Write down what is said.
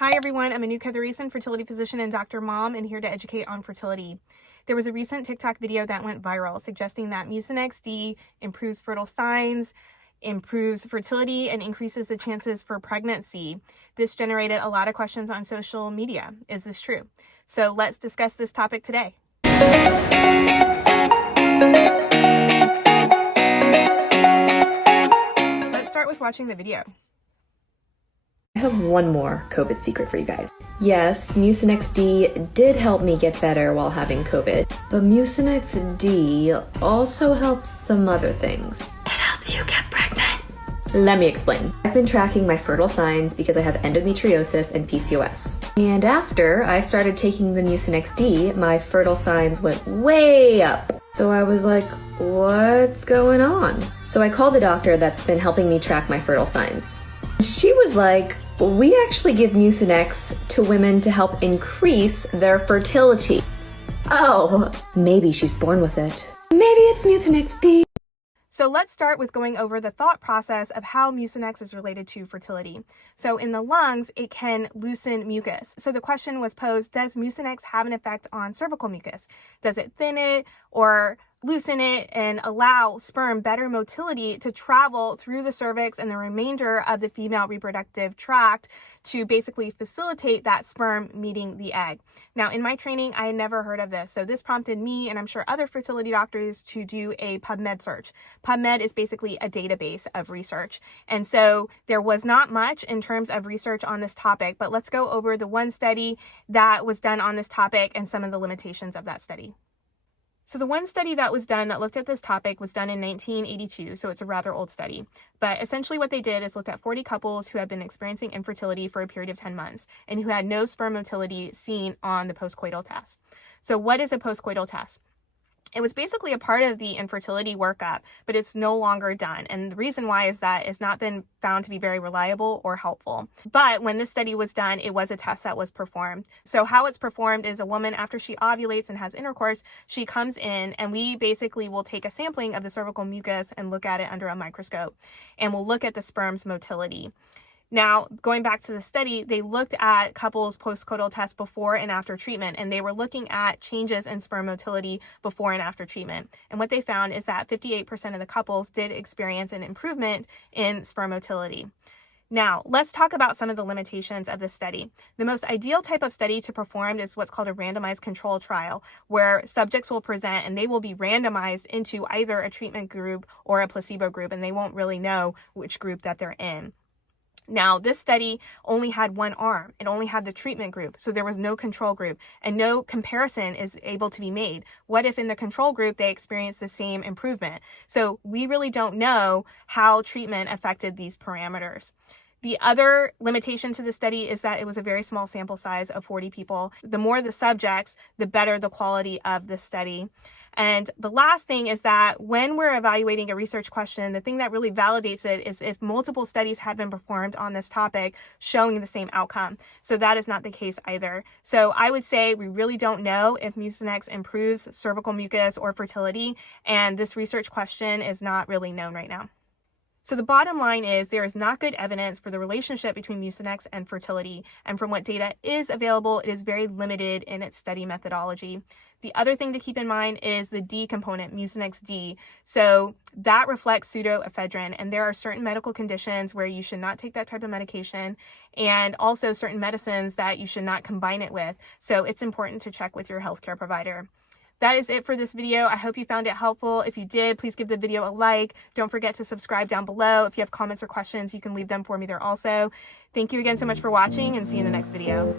Hi everyone, I'm a new Kathiresan fertility physician and Dr. Mom, and here to educate on fertility. There was a recent TikTok video that went viral suggesting that Mucinex D improves fertile signs, improves fertility, and increases the chances for pregnancy. This generated a lot of questions on social media. Is this true? So let's discuss this topic today. Let's start with watching the video. I have one more COVID secret for you guys. Yes, Mucinex D did help me get better while having COVID, but Mucinex D also helps some other things. It helps you get pregnant. Let me explain. I've been tracking my fertile signs because I have endometriosis and PCOS. And after I started taking the Mucinex D, my fertile signs went way up. So I was like, what's going on? So I called the doctor that's been helping me track my fertile signs. She was like, we actually give Mucinex to women to help increase their fertility. Oh, maybe she's born with it. Maybe it's Mucinex D. So let's start with going over the thought process of how Mucinex is related to fertility. So in the lungs, it can loosen mucus. So the question was posed, does Mucinex have an effect on cervical mucus? Does it thin it or loosen it and allow sperm better motility to travel through the cervix and the remainder of the female reproductive tract to basically facilitate that sperm meeting the egg? Now, in my training, I had never heard of this. So this prompted me, and I'm sure other fertility doctors, to do a Pubmed search. Pubmed is basically a database of research. And so there was not much in terms of research on this topic, but let's go over the one study that was done on this topic and some of the limitations of that study. So the one study that was done that looked at this topic was done in 1982, so it's a rather old study. But essentially what they did is looked at 40 couples who had been experiencing infertility for a period of 10 months and who had no sperm motility seen on the postcoital test. So what is a postcoital test? It was basically a part of the infertility workup, but it's no longer done. And the reason why is that it's not been found to be very reliable or helpful. But when this study was done, it was a test that was performed. So how it's performed is a woman, after she ovulates and has intercourse, she comes in and we basically will take a sampling of the cervical mucus and look at it under a microscope. And we'll look at the sperm's motility. Now, going back to the study, they looked at couples' postcoital tests before and after treatment, and they were looking at changes in sperm motility before and after treatment. And what they found is that 58% of the couples did experience an improvement in sperm motility. Now, let's talk about some of the limitations of this study. The most ideal type of study to perform is what's called a randomized control trial, where subjects will present and they will be randomized into either a treatment group or a placebo group, and they won't really know which group that they're in. Now, this study only had one arm. It only had the treatment group, so there was no control group, and no comparison is able to be made. What if in the control group they experienced the same improvement? So we really don't know how treatment affected these parameters. The other limitation to the study is that it was a very small sample size of 40 people. The more the subjects, the better the quality of the study. And the last thing is that when we're evaluating a research question, the thing that really validates it is if multiple studies have been performed on this topic showing the same outcome. So that is not the case either. So I would say we really don't know if Mucinex improves cervical mucus or fertility, and this research question is not really known right now. So the bottom line is there is not good evidence for the relationship between Mucinex and fertility. And from what data is available, it is very limited in its study methodology. The other thing to keep in mind is the D component, Mucinex D. So that reflects pseudoephedrine, and there are certain medical conditions where you should not take that type of medication, and also certain medicines that you should not combine it with. So it's important to check with your healthcare provider. That is it for this video. I hope you found it helpful. If you did, please give the video a like. Don't forget to subscribe down below. If you have comments or questions, you can leave them for me there also. Thank you again so much for watching, and see you in the next video.